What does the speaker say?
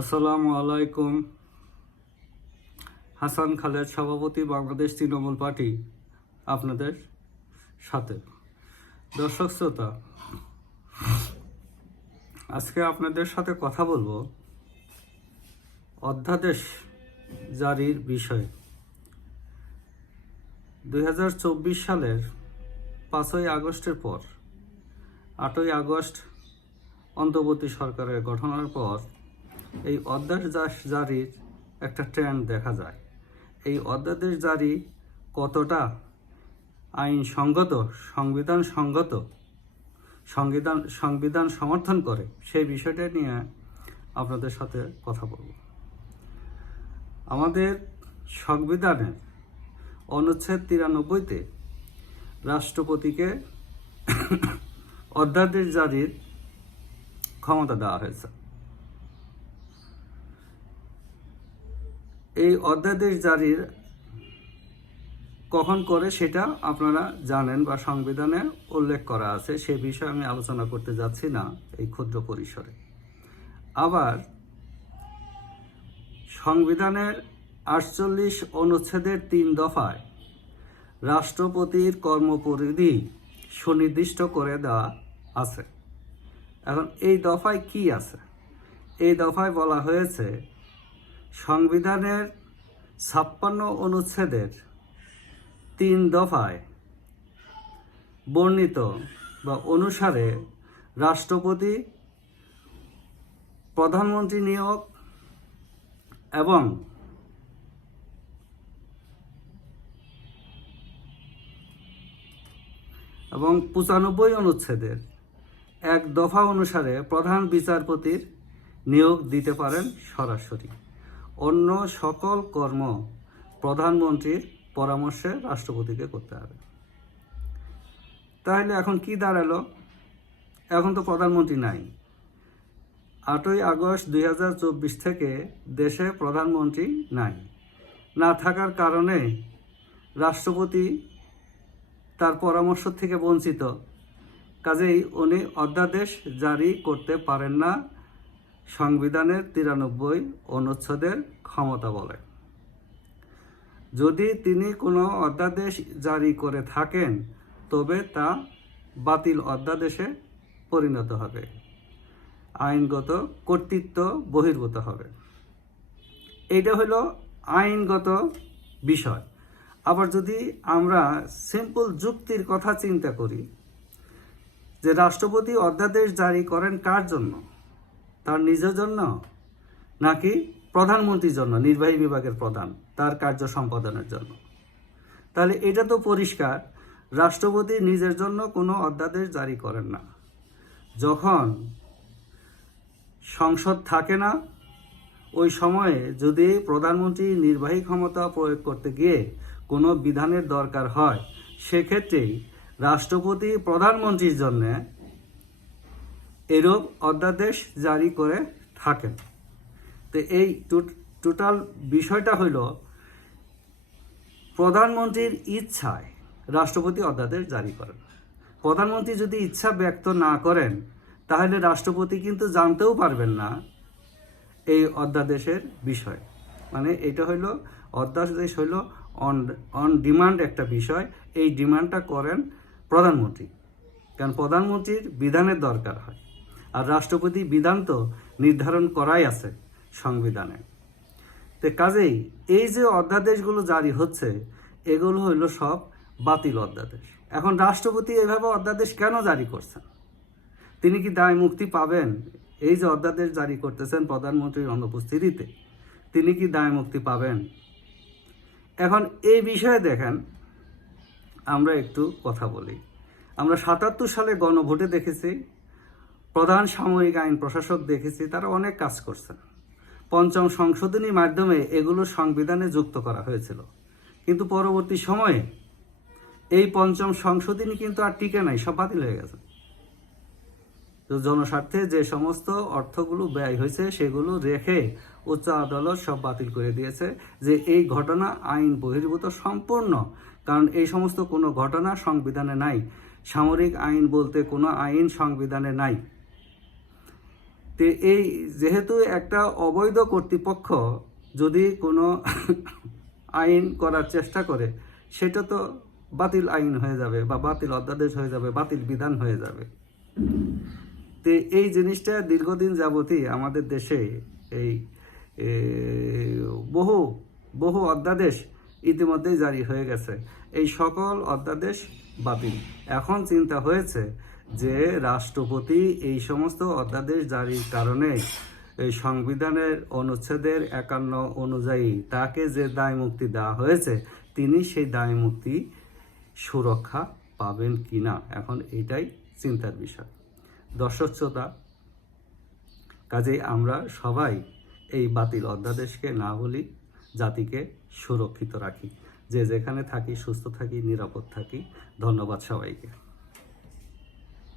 আসসালামু আলাইকুম। হাসান খালেদ, সভাপতি, বাংলাদেশ তৃণমূল পার্টি, আপনাদের সাথে। দর্শক শ্রোতা, আজকে আপনাদের সাথে কথা বলবো অধ্যাদেশ জারির বিষয়ে। 2024 সালের 5ই আগস্টের পর 8ই আগস্ট অন্তর্বর্তী সরকারের গঠনের পর এই অধ্যাদেশ জারির একটা ট্রেন্ড দেখা যায়। এই অধ্যাদেশ জারি কতটা আইনসঙ্গত, সংবিধান সমর্থন করে, সেই বিষয়টা নিয়ে আপনাদের সাথে কথা বলব। আমাদের সংবিধানের অনুচ্ছেদ 93-তে রাষ্ট্রপতিকে অধ্যাদেশ জারির ক্ষমতা দেওয়া হয়েছে। এই অধ্যাদেশ জারির কখন করে সেটা আপনারা জানেন বা সংবিধানে উল্লেখ করা আছে, সে বিষয়ে আমি আলোচনা করতে যাচ্ছি না এই ক্ষুদ্র পরিসরে। আবার সংবিধানের 48 অনুচ্ছেদের 3 দফায় রাষ্ট্রপতির কর্মপরিধি সুনির্দিষ্ট করে দেওয়া আছে। এখন এই দফায় কি আছে? এই দফায় বলা হয়েছে, সংবিধানের 56 অনুচ্ছেদের 3 দফায় বর্ণিত বা অনুসারে রাষ্ট্রপতি প্রধানমন্ত্রী নিয়োগ এবং এবং 95 অনুচ্ছেদের 1 দফা অনুসারে প্রধান বিচারপতির নিয়োগ দিতে পারেন সরাসরি। অন্য সকল কর্ম প্রধানমন্ত্রীর পরামর্শে রাষ্ট্রপতিকে করতে হবে। তাহলে এখন কি দাঁড়ালো? এখন তো প্রধানমন্ত্রী নাই। 8ই আগস্ট 2024 থেকে দেশে প্রধানমন্ত্রী নাই। না থাকার কারণে রাষ্ট্রপতি তার পরামর্শ থেকে বঞ্চিত, কাজেই উনি অধ্যাদেশ জারি করতে পারেন না সংবিধানের 93 অনুচ্ছেদের ক্ষমতা বলে। যদি তিনি কোনো অধ্যাদেশ জারি করে থাকেন তবে তা বাতিল অধ্যাদেশে পরিণত হবে, আইনগত কর্তৃত্ব বহির্ভূত হবে। এইটা হলো আইনগত বিষয়। আবার যদি আমরা সিম্পল যুক্তির কথা চিন্তা করি, যে রাষ্ট্রপতি অধ্যাদেশ জারি করেন কার জন্য? তার নিজের জন্য নাকি প্রধানমন্ত্রীর জন্য, নির্বাহী বিভাগের প্রধান, তার কার্য সম্পাদনের জন্য? তাহলে এটা তো পরিষ্কার, রাষ্ট্রপতি নিজের জন্য কোনো অধ্যাদেশ জারি করেন না। যখন সংসদ থাকে না, ওই সময়ে যদি প্রধানমন্ত্রী নির্বাহী ক্ষমতা প্রয়োগ করতে গিয়ে কোনো বিধানের দরকার হয়, সেক্ষেত্রেই রাষ্ট্রপতি প্রধানমন্ত্রীর জন্য এরূপ অধ্যাদেশ জারি করে থাকেন। তো এই টোটাল বিষয়টা হইল, প্রধানমন্ত্রীর ইচ্ছায় রাষ্ট্রপতি অধ্যাদেশ জারি করেন। প্রধানমন্ত্রী যদি ইচ্ছা ব্যক্ত না করেন, তাহলে রাষ্ট্রপতি কিন্তু জানতেও পারবেন না এই অধ্যাদেশের বিষয়। মানে এটা হইল, অধ্যাদেশ হইল অন ডিমান্ড একটা বিষয়। এই ডিমান্ডটা করেন প্রধানমন্ত্রী, কারণ প্রধানমন্ত্রীর বিধানের দরকার হয়। আর রাষ্ট্রপতি বিধান তো নির্ধারণ করাই আছে সংবিধানে। তো কাজেই এই যে অধ্যাদেশগুলো জারি হচ্ছে, এগুলো হইল সব বাতিল অধ্যাদেশ। এখন রাষ্ট্রপতি এভাবে অধ্যাদেশ কেন জারি করছেন? তিনি কি দায় মুক্তি পাবেন? এই যে অধ্যাদেশ জারি করতেছেন প্রধানমন্ত্রীর অনুপস্থিতিতে, তিনি কি দায় মুক্তি পাবেন? এখন এই বিষয়ে দেখেন, আমরা একটু কথা বলি। আমরা 77 সালে গণভোটে দেখেছি, প্রধান সামরিক আইন প্রশাসক দেখেছি, তারা অনেক কাজ করছেন। 5ম সংশোধনীর মাধ্যমে এগুলো সংবিধানে যুক্ত করা হয়েছিল, কিন্তু পরবর্তী সময়ে এই 5ম সংশোধনী কিন্তু আর টিকে নাই, সব বাতিল হয়ে গেছে। তো জনস্বার্থে যে সমস্ত অর্থগুলো ব্যয় হয়েছে সেগুলো রেখে উচ্চ আদালত সব বাতিল করে দিয়েছে, যে এই ঘটনা আইন বহির্ভূত সম্পূর্ণ। কারণ এই সমস্ত কোনো ঘটনা সংবিধানে নাই। সামরিক আইন বলতে কোনো আইন সংবিধানে নাই। তো এই যেহেতু একটা অবৈধ কর্তৃপক্ষ যদি কোনো আইন করার চেষ্টা করে, সেটা তো বাতিল আইন হয়ে যাবে বা বাতিল অধ্যাদেশ হয়ে যাবে, বাতিল বিধান হয়ে যাবে। তো এই জিনিসটা দীর্ঘদিন যাবতই আমাদের দেশে এই বহু বহু অধ্যাদেশ ইতিমধ্যেই জারি হয়ে গেছে। এই সকল অধ্যাদেশ বাতিল। এখন চিন্তা হয়েছে যে রাষ্ট্রপতি এই সমস্ত অধ্যাদেশ জারির কারণে এই সংবিধানের অনুচ্ছেদের 51 অনুযায়ী তাকে যে দায় মুক্তি দেওয়া হয়েছে, তিনি সেই দায় মুক্তি সুরক্ষা পাবেন কিনা, এখন এটাই চিন্তার বিষয়। দর্শক শ্রোতা, কাজেই আমরা সবাই এই বাতিল অধ্যাদেশকে না বলি, জাতিকে সুরক্ষিত রাখি। যে যেখানে থাকি সুস্থ থাকি, নিরাপদ থাকি। ধন্যবাদ সবাইকে।